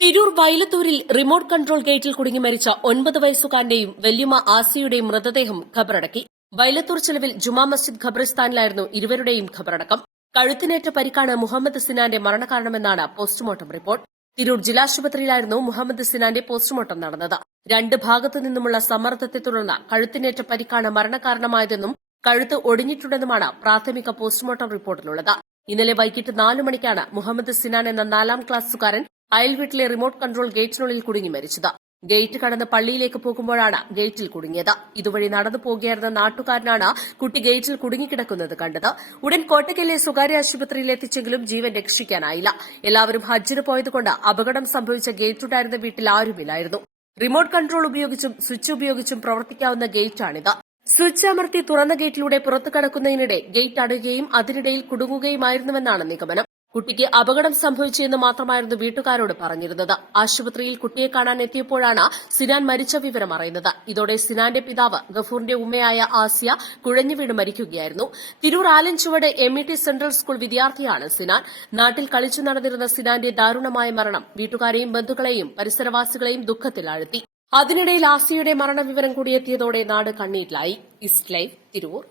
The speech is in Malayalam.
തിരൂർ വയലത്തൂരിൽ റിമോട്ട് കൺട്രോൾ ഗേറ്റിൽ കുടുങ്ങി മരിച്ച 9 വയസ്സുകാരന്റെയും വല്യമ്മ ആസിയുടെയും മൃതദേഹം ഖബറടക്കി. വയലത്തൂർ ചെലവിൽ ജുമാ മസ്ജിദ് ഖബറിസ്ഥാനിലായിരുന്നു ഇരുവരുടെയും ഖബറടക്കം. കഴുത്തിനേറ്റ പരിക്കാണ് മുഹമ്മദ് സിനാന്റെ മരണകാരണമെന്നാണ് പോസ്റ്റ്മോർട്ടം റിപ്പോർട്ട്. തിരൂർ ജില്ലാശുപത്രിയിലായിരുന്നു മുഹമ്മദ് സിനാന്റെ പോസ്റ്റ്മോർട്ടം നടന്നത്. രണ്ട് ഭാഗത്തുനിന്നുമുള്ള സമ്മർദ്ദത്തെ തുടർന്ന് കഴുത്തിനേറ്റ പരിക്കാണ് മരണകാരണമായതെന്നും കഴുത്ത് ഒടിഞ്ഞിട്ടുണ്ടെന്നുമാണ് പ്രാഥമിക പോസ്റ്റ്മോർട്ടം റിപ്പോർട്ടിലുള്ളത്. ഇന്നലെ വൈകിട്ട് 4 മണിക്കാണ് മുഹമ്മദ് സിനാൻ എന്ന 4ാം ക്ലാസ്സുകാരൻ അയൽവീട്ടിലെ റിമോട്ട് കൺട്രോൾ ഗേറ്റിനുള്ളിൽ കുടുങ്ങി മരിച്ചത്. ഗേറ്റ് കടന്ന് പള്ളിയിലേക്ക് പോകുമ്പോഴാണ് ഗേറ്റിൽ കുടുങ്ങിയത്. ഇതുവഴി നടന്നു പോകുകയായിരുന്ന നാട്ടുകാരനാണ് കുട്ടി ഗേറ്റിൽ കുടുങ്ങിക്കിടക്കുന്നത് കണ്ടത്. ഉടൻ കോട്ടയ്ക്കലിലെ സ്വകാര്യ ആശുപത്രിയിൽ എത്തിച്ചെങ്കിലും ജീവൻ രക്ഷിക്കാനായില്ല. എല്ലാവരും ഹജ്ജിന് പോയതുകൊണ്ട് അപകടം സംഭവിച്ച ഗേറ്റുണ്ടായിരുന്ന വീട്ടിൽ ആരുമില്ലായിരുന്നു. റിമോട്ട് കൺട്രോൾ ഉപയോഗിച്ചും സ്വിച്ച് ഉപയോഗിച്ചും പ്രവർത്തിക്കാവുന്ന ഗേറ്റാണിത്. സ്വിച്ച് അമർത്തി തുറന്ന ഗേറ്റിലൂടെ പുറത്തു കടക്കുന്നതിനിടെ ഗേറ്റ് അടയുകയും അതിനിടയിൽ കുടുങ്ങുകയുമായിരുന്നുവെന്നാണ് നിഗമനം. കുട്ടിക്ക് അപകടം സംഭവിച്ചെന്ന് മാത്രമായിരുന്നു വീട്ടുകാരോട് പറഞ്ഞിരുന്നത്. ആശുപത്രിയിൽ കുട്ടിയെ കാണാൻ എത്തിയപ്പോഴാണ് സിനാൻ മരിച്ച വിവരം അറിയുന്നത്. ഇതോടെ സിനാന്റെ പിതാവ് ഗഫൂറിന്റെ ഉമ്മയായ ആസിയ കുഴഞ്ഞു വീണ് മരിക്കുകയായിരുന്നു. Tirur Alanchuvadu MET central school വിദ്യാർത്ഥിയാണ് സിനാൻ. നാട്ടിൽ കളിച്ചു നടന്നിരുന്ന സിനാന്റെ ദാരുണമായ മരണം വീട്ടുകാരെയും ബന്ധുക്കളെയും പരിസരവാസികളെയും ദുഃഖത്തിലാഴ്ത്തി. അതിനിടയിൽ ആസിയയുടെ മരണവിവരം കൂടിയെത്തിയതോടെ നാട് കണ്ണീരിലായി. East live, Tirur.